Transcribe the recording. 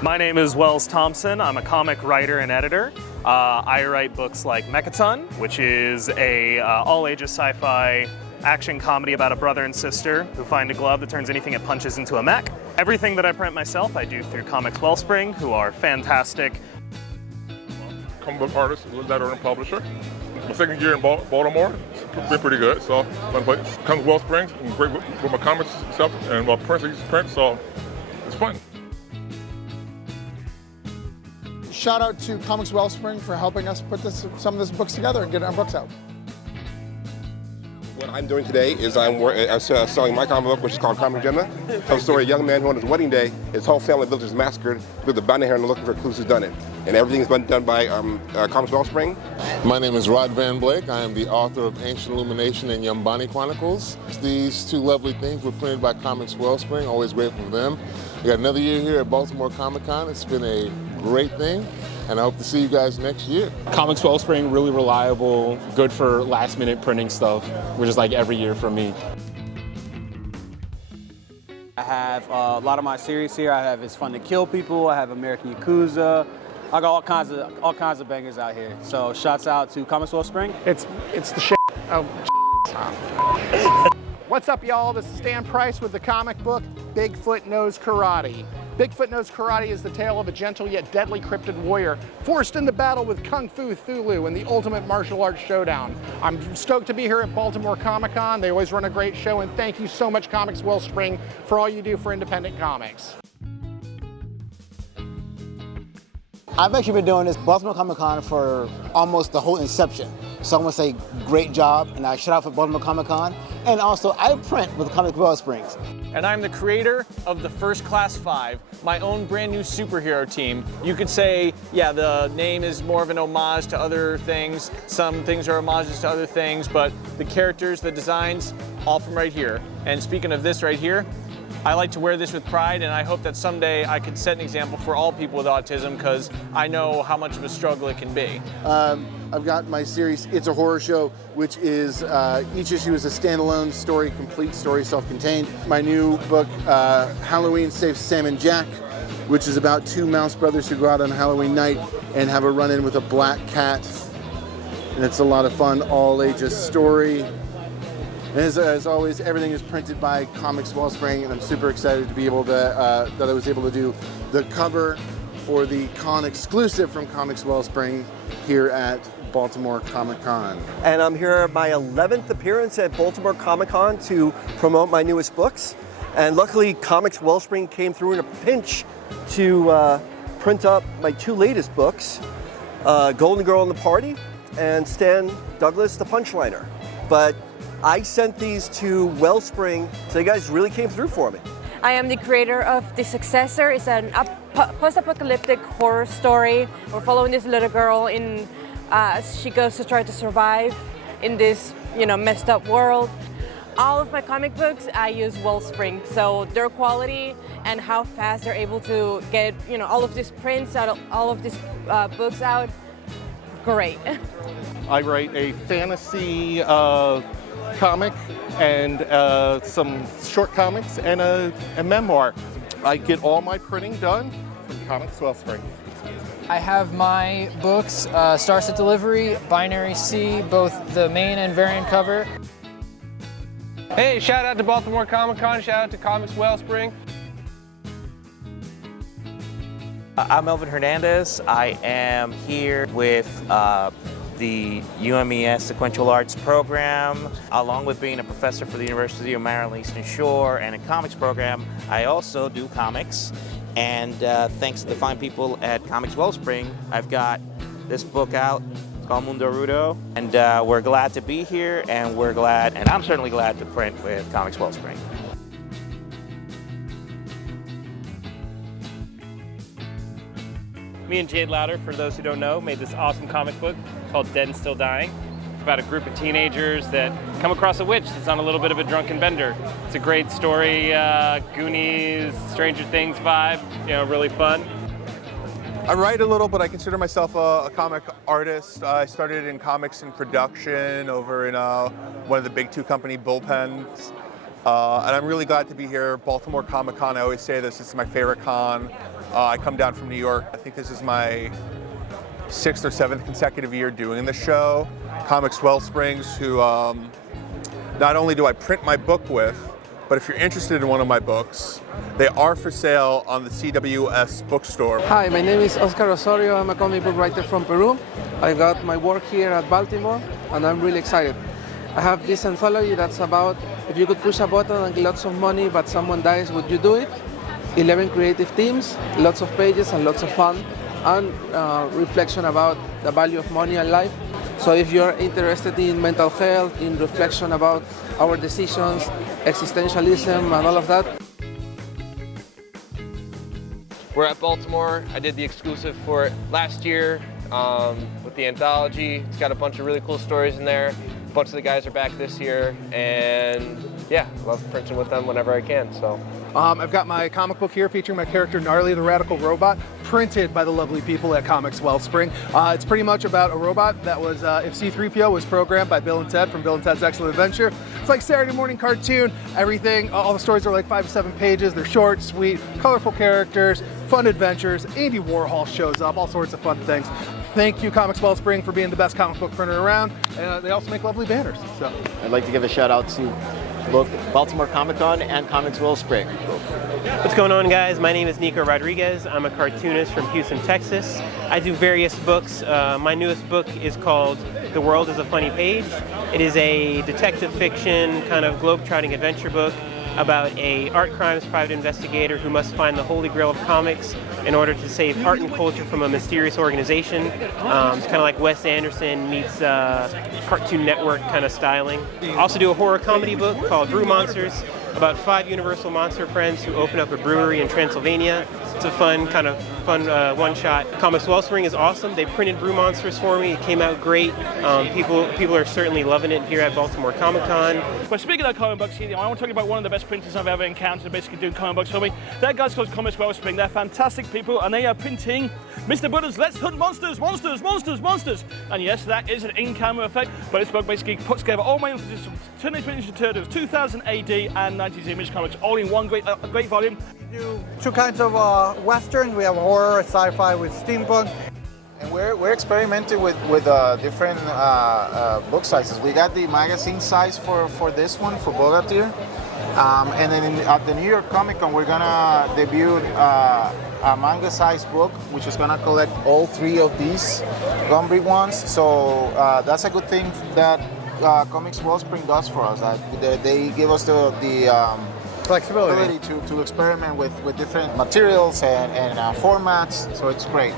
My name is Wells Thompson. I'm a comic writer and editor. I write books like Mechaton, which is a all-ages sci-fi action comedy about a brother and sister who find a glove that turns anything it punches into a mech. Everything that I print myself, I do through Comix Wellspring, who are fantastic. Comic book artist, letter and publisher. My second year in Baltimore, it's been pretty good. So fun place. Comix Wellspring, great with my comics and stuff, and my prints I used to print, so it's fun. Shout out to Comix Wellspring for helping us put some of these books together and get our books out. What I'm doing today is I'm selling my comic book, which is called Comic Agenda. It tells the story of a young man who on his wedding day, his whole family village is massacred with a bounty hunter looking for clues who's done it. And everything's been done by Comix Wellspring. My name is Rod Van Blake. I am the author of Ancient Illumination and Yumbani Chronicles. These two lovely things were printed by Comix Wellspring. Always grateful for them. We got another year here at Baltimore Comic Con. It's been a great thing, and I hope to see you guys next year. Comix Wellspring, really reliable, good for last-minute printing stuff, which is like every year for me. I have a lot of my series here. I have It's Fun to Kill People. I have American Yakuza. I got all kinds of bangers out here. So shouts out to Comix Wellspring. It's the shit. Oh, What's up, y'all? This is Stan Price with the comic book Bigfoot Knows Karate. Bigfoot Knows Karate is the tale of a gentle yet deadly cryptid warrior forced into battle with Kung Fu Thulu in the ultimate martial arts showdown. I'm stoked to be here at Baltimore Comic Con. They always run a great show, and thank you so much, Comix Wellspring, for all you do for independent comics. I've actually been doing this Baltimore Comic Con for almost the whole inception. So I want to say great job, and I shout out for Baltimore Comic Con. And also, I print with Comix Wellspring. And I'm the creator of the First Class 5, my own brand new superhero team. You could say, yeah, the name is more of an homage to other things. Some things are homages to other things, but the characters, the designs, all from right here. And speaking of this right here, I like to wear this with pride, and I hope that someday I could set an example for all people with autism, because I know how much of a struggle it can be. I've got my series, It's a Horror Show, which is, each issue is a standalone story, complete story, self-contained. My new book, Halloween Saves Sam and Jack, which is about two mouse brothers who go out on Halloween night and have a run-in with a black cat. And it's a lot of fun, all-ages story. And as always, everything is printed by Comix Wellspring, and I'm super excited to be able to, that I was able to do the cover for the con exclusive from Comix Wellspring here at Baltimore Comic Con. And I'm here at my 11th appearance at Baltimore Comic Con to promote my newest books. And luckily, Comix Wellspring came through in a pinch to print up my two latest books, Golden Girl and the Party and Stan Douglas, the Punchliner. But I sent these to Wellspring, so you guys really came through for me. I am the creator of The Successor. It's an post-apocalyptic horror story. We're following this little girl as she goes to try to survive in this, messed up world. All of my comic books, I use Wellspring, so their quality and how fast they're able to get, all of these prints out, all of these books out, great. I write a fantasy comic and some short comics and a memoir. I get all my printing done from Comix Wellspring. I have my books, Star Set Delivery, Binary C, both the main and variant cover. Hey, shout out to Baltimore Comic Con, shout out to Comix Wellspring. I'm Melvin Hernandez. I am here with the UMES Sequential Arts program. Along with being a professor for the University of Maryland Eastern Shore and a comics program, I also do comics. And thanks to the fine people at Comix Wellspring, I've got this book out called Mundo Rudo. And we're glad to be here, and I'm certainly glad to print with Comix Wellspring. Me and Jade Louder, for those who don't know, made this awesome comic book called Dead and Still Dying. It's about a group of teenagers that come across a witch that's on a little bit of a drunken bender. It's a great story, Goonies, Stranger Things vibe, really fun. I write a little, but I consider myself a comic artist. I started in comics and production over in one of the big two company Bullpens. And I'm really glad to be here. Baltimore Comic Con, I always say this is my favorite con. I come down from New York. I think this is my 6th or 7th consecutive year doing the show. Comix Wellspring, who not only do I print my book with, but if you're interested in one of my books, they are for sale on the CWS bookstore. Hi, my name is Oscar Osorio. I'm a comic book writer from Peru. I got my work here at Baltimore, and I'm really excited. I have this anthology that's about if you could push a button and get lots of money, but someone dies, would you do it? 11 creative teams, lots of pages and lots of fun, and reflection about the value of money and life. So if you're interested in mental health, in reflection about our decisions, existentialism and all of that. We're at Baltimore. I did the exclusive for it last year with the anthology. It's got a bunch of really cool stories in there. A bunch of the guys are back this year, and yeah, love printing with them whenever I can. So. I've got my comic book here featuring my character Gnarly the Radical Robot, printed by the lovely people at Comix Wellspring. It's pretty much about a robot that was, if C-3PO was programmed by Bill and Ted from Bill and Ted's Excellent Adventure. It's like Saturday morning cartoon, everything, all the stories are like 5 to 7 pages. They're short, sweet, colorful characters, fun adventures. Andy Warhol shows up, all sorts of fun things. Thank you, Comix Wellspring, for being the best comic book printer around. They also make lovely banners. So I'd like to give a shout out to both Baltimore Comic Con and Comix Wellspring. What's going on, guys? My name is Nico Rodriguez. I'm a cartoonist from Houston, Texas. I do various books. My newest book is called The World is a Funny Page. It is a detective fiction, kind of globe-trotting adventure book about a art crimes private investigator who must find the holy grail of comics in order to save art and culture from a mysterious organization. It's kind of like Wes Anderson meets Cartoon Network kind of styling. I also do a horror comedy book called Brew Monsters about 5 Universal Monster friends who open up a brewery in Transylvania. It's a fun one-shot. Comix Wellspring is awesome. They printed Brew Monsters for me. It came out great. People are certainly loving it here at Baltimore Comic Con. Well, speaking of comic books, I want to talk about one of the best printers I've ever encountered, basically doing comic books for me. That guy's called Comix Wellspring. They're fantastic people, and they are printing Mr. Buddha's Let's Hunt Monsters, Monsters, Monsters, Monsters. And yes, that is an in-camera effect, but this book basically puts together all my influences from Teenage Mutant Ninja Turtles, 2000 AD, and 90s Image Comics, all in one great volume. We do 2 kinds of Western. We have horror, sci-fi with steampunk. And we're experimenting with different book sizes. We got the magazine size for this one, for Bogatir. And then at the New York Comic Con, we're gonna debut a manga-sized book, which is gonna collect all 3 of these Gumby ones. So that's a good thing that Comix Wellspring does for us. They give us the flexibility to experiment with different materials and formats. So it's great.